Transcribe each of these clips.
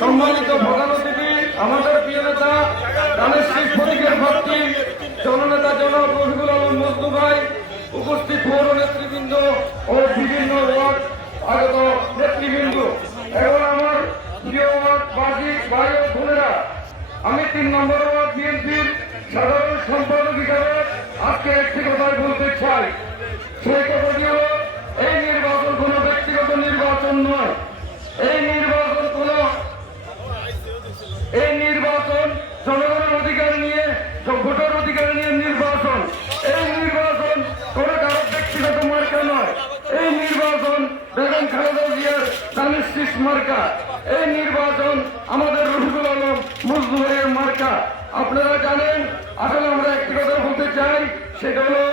সম্মানিত প্রধান অতিথি, আমাদের প্রিয় নেতা ধানের শীষ প্রতীকের ভক্তি জননেতা জনাব রফিকুল আলম মজনু ভাই, উপস্থিত পৌর নেতৃবৃন্দ ও বিভিন্ন ওয়ার্ড আগত নেতৃবৃন্দ এবং আমার প্রিয় ওয়ার্ডবাসী ভাই ও বোনেরা, আমি ৩ নম্বর ওয়ার্ড বিএনপির সাধারণ সম্পাদক হিসাবে আজকে একটি কথাই বলতে চাই। সেই কথাটি হল, এই নির্বাচন কোন ব্যক্তিগত নির্বাচন নয়। এই নির্বাচন জনগণের অধিকার নিয়ে, ভোটার অধিকার নিয়ে নির্বাচন। এই নির্বাচন কোনো কারো ব্যক্তিগত মার্কা নয়। এই নির্বাচন বেগম খালেদা জিয়ার ধানের শীষ মার্কা। এই নির্বাচন আমাদের রফিকুল আলম মজনু ভাইয়ের মার্কা। আপনারা জানেন, আসলে আমরা একটি কথা বলতে চাই, সেটা হলো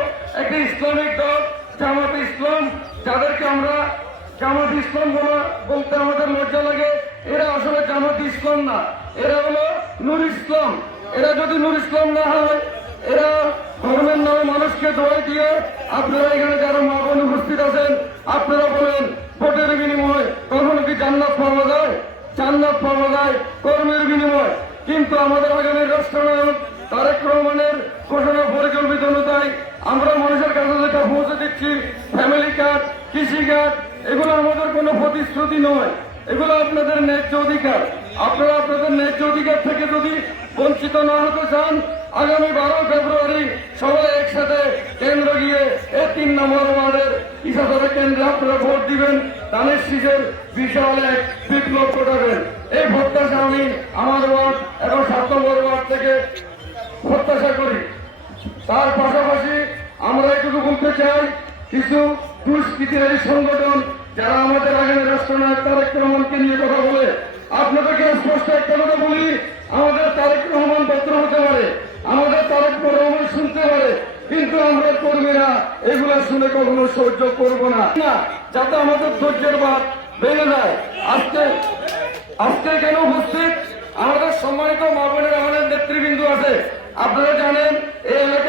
একটি ইসলামিক দল জামাত ইসলাম, যাদেরকে আমরা জামাত ইসলাম বলতে আমাদের লজ্জা লাগে। এরা আসলে জামাত ইসলাম না, এরা হলো নূর ইসলাম। এরা যদি নূর ইসলাম না হয়, এরা ধর্মের নামে মানুষকে দোয়াই দিয়ে, আপনারা এখানে যারা মা বোন উপস্থিত আছেন, আপনারা বলেন ভোটের বিনিময় কখনো কি জান্নাত পাওয়া যায়? জান্নাত পাওয়া যায় কর্মের বিনিময়। কিন্তু আমাদের আগামী রাষ্ট্রনায়ক তারেক রহমানের ঘোষণা পরিকল্পিত অনুযায়ী আমরা মানুষের কাছে যেটা পৌঁছে দিচ্ছি, ফ্যামিলি কার্ড, কৃষি কার্ড, এগুলো আমাদের কোনো প্রতিশ্রুতি নয়, এগুলো আপনাদের ন্যায্য অধিকার। আপনারা আপনাদের ন্যায্য অধিকার থেকে যদি বঞ্চিত না হতে চান, আগামী 12 ফেব্রুয়ারি সবাই একসাথে কেন্দ্র গিয়ে এই 3 নম্বর ওয়ার্ডের ইসাদারা কেন্দ্রে আপনারা ভোট দিবেন। ধানের শীষের বিশাল এক বিপ্লব ঘটাবেন, এই প্রত্যাশা আমি আমার ওয়ার্ড এবং 7 নম্বর ওয়ার্ড থেকে প্রত্যাশা করি। তার পাশাপাশি আমরা এটুকু বলতে চাই, কিছু দুষ্কৃতিকারী সংগঠন যারা আমাদের আগামী রাষ্ট্রনায়ক তারেক রহমানকে নিয়ে কথা বলে, আপনাদেরকে স্পষ্ট একটা কথা বলি, আমাদের তারেক রহমান ভদ্র হতে পারে, আমাদের তারেক রহমান শুনতে পারে, কিন্তু আমরা কর্মীরা এগুলা শুনে কখনো সহ্য করব না, যাতে আমাদের ধৈর্যের বাঁধ ভেঙে যায়। আজকে কেন উপস্থিত আমাদের সম্মানিত মা বোনের আমাদের নেতৃবৃন্দ আছে। আপনারা জানেন, এই এলাকা